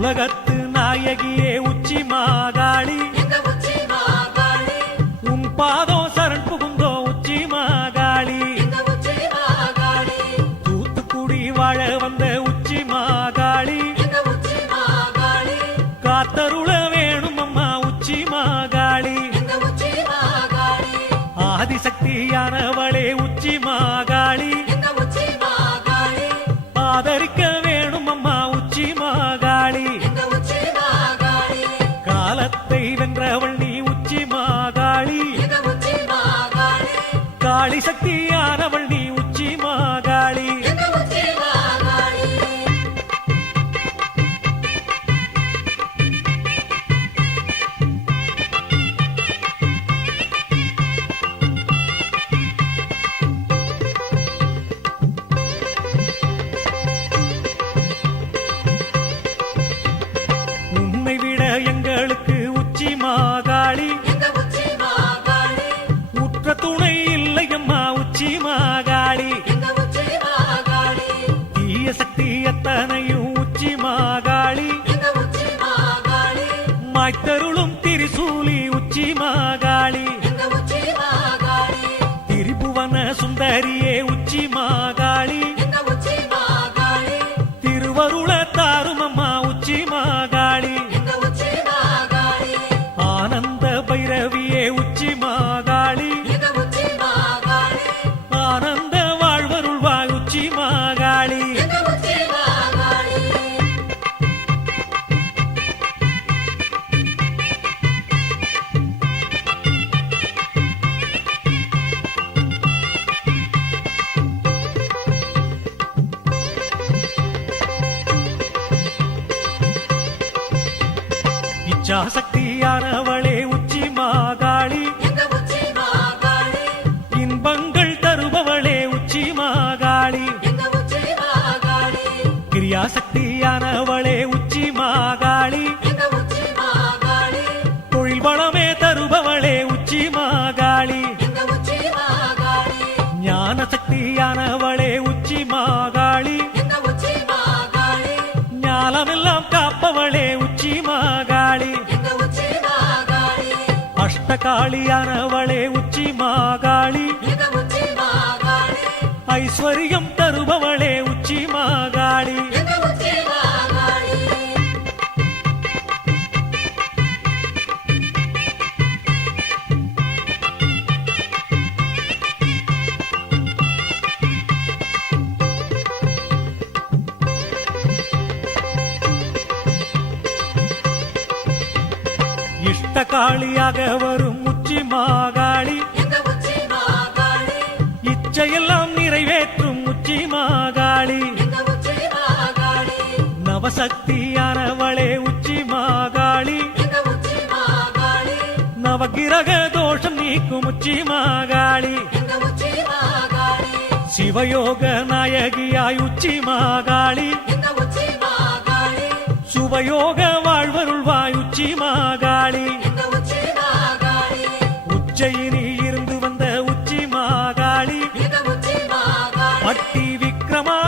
உலகத்து நாயகியே உச்சி மாகாளி உன் பாதம் சரண் புகுந்தோ உச்சி மாகாளி தூத்துக்குடி வாழ வந்த உச்சி மாகாளி காத்தருள வேணும் அம்மா உச்சி மாகாளி ஆதிசக்தியானவளே உச்சி மாகாளி ஆதரிக்க வேணும் அம்மா உச்சி மாகாளி காலத்தை வென்றவள் நீ உச்சி மாகாளி காளி சக்தியானவள் நீ உச்சி மாகாளி உன்னை விட எங்களுக்கு உச்சி மாகாளி உற்ற துணை இல்லையம்மா உச்சி மாகாளி தீய சக்தி எத்தனையும் உச்சி மாகாளி மாய்த்தருளும் திரிசூலி உச்சி மாகாளி திரிபுவன சுந்தரியே உச்சி மாகாளி திருவருள தாருமம்மா உச்சி மாகாளி ஆனந்த பைரவியே உச்சி மாகாளி ஆனந்த வாழ்வருள்வாய் உச்சி மாகாளி இச்சாசக்தியானவளே உச்சி மாகாளி இன்பங்கள் தருபவளே உச்சி மாகாளி கிரியாசக்தியானவளே உச்சி மாகாளி தொழில் வளமே தருபவளே உச்சி மாகாளி ஞான சக்தியானவளே உச்சி மாகாளி ஞானமெல்லாம் காப்பவளே உச்சி மாகாளி அஷ்டகாளியானவளே உச்சி மாகாளி ஐஸ்வர்யம் தருபவளே உச்சி மாகாளி இஷ்டகாளியாக வரும் உச்சி மாகாளி இச்சையெல்லாம் நிறைவேற்றும் உச்சி மாகாளி நவசக்தியானவளே உச்சி மாகாளி நவகிரக தோஷம் நீக்கும் உச்சி மாகாளி சிவயோக நாயகியாய் உச்சி மாகாளி சுபயோக வாழ்வருள்வாய் உச்சி மாகாளி உச்சையினில் இருந்து வந்த உச்சி மாகாளி பட்டி விக்ரமா